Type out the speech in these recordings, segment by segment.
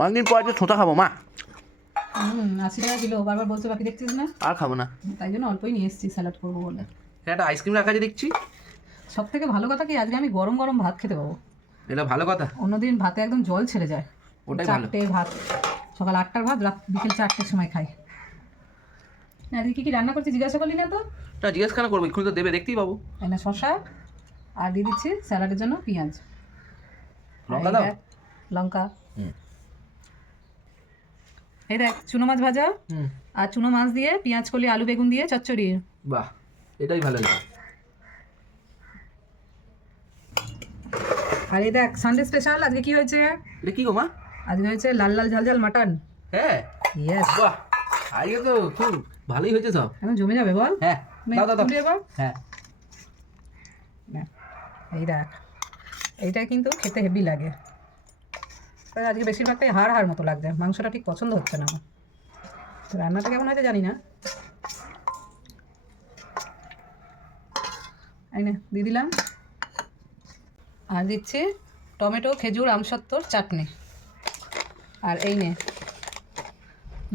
অনেকদিন পর যে ছোটা খাবো মা। 80 টাকা কিলো, বারবার বলছো বাকি দেখছিস না, আর খাবো না। তাই জন্য অল্পই নিয়ে এসেছি স্যালাড করবো বলে। একটা আইসক্রিম রাখা আছে দেখছি। সব থেকে ভালো কথা কি, আজকে আমি গরম গরম ভাত খেতে পাবো। এটা ভালো কথা। অন্যদিন ভাতে একদম জল ছেড়ে যায়। ওটাই ভালো। 4টে ভাত, সকাল 8টার ভাত রাত বিকেল 4টের সময় খাই। আজকে কী কী রান্না করছি জিজ্ঞাসা করলি না তো? না জিজ্ঞেস কেন করবো, এক্ষুনি তো দেবে, দেখতেই পাবো। এনে শসা আর দিয়ে দিচ্ছি স্যালাডের জন্য পেঁয়াজ, লঙ্কা দাও। লঙ্কা। হুম। এই দেখ চুনো মাছ ভাজা, আর চুনো মাছ দিয়ে পেঁয়াজ কলি আলু বেগুন দিয়ে চচ্চড়ি। বাহ, এটাই ভালো লাগে। আর এই দেখ সানডে স্পেশাল আজকে কি হয়েছে। এটা কি গো মা? আজকে হয়েছে লাল লাল ঝাল ঝাল মাটন। হ্যাঁ। ইয়েস। বাহ, আজকে তো খুব ভালোই হয়েছে সব। এখন জমে যাবে বল। হ্যাঁ, দাও দাও দাও। এবার হ্যাঁ। এই দেখ, এইটা কিন্তু খেতে হেভি লাগে। তবে আজকে বেশিরভাগটাই হাড় হাড় মতো লাগছে, মাংসটা ঠিক পছন্দ হচ্ছে না আমার। তো রান্নাটা কেমন হয়েছে জানি না। এই নে দিয়ে দিলাম, আর দিচ্ছি টমেটো খেজুর আমসত্ত্বর চাটনি, আর এই নে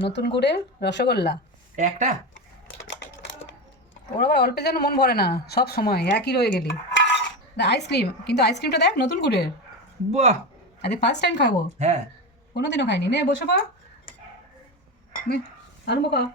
নতুন গুড়ের রসগোল্লা একটা। ওর আবার অল্পে যেন মন ভরে না, সব সময় একই রয়ে গেলি। আইসক্রিম, কিন্তু আইসক্রিমটা দেখ নতুন গুড়ের। বাহ, আজকে ফার্স্ট টাইম খাবো, হ্যাঁ। কোনোদিনও খাইনি। নে বসে পড়, নে আরম্ভ কর।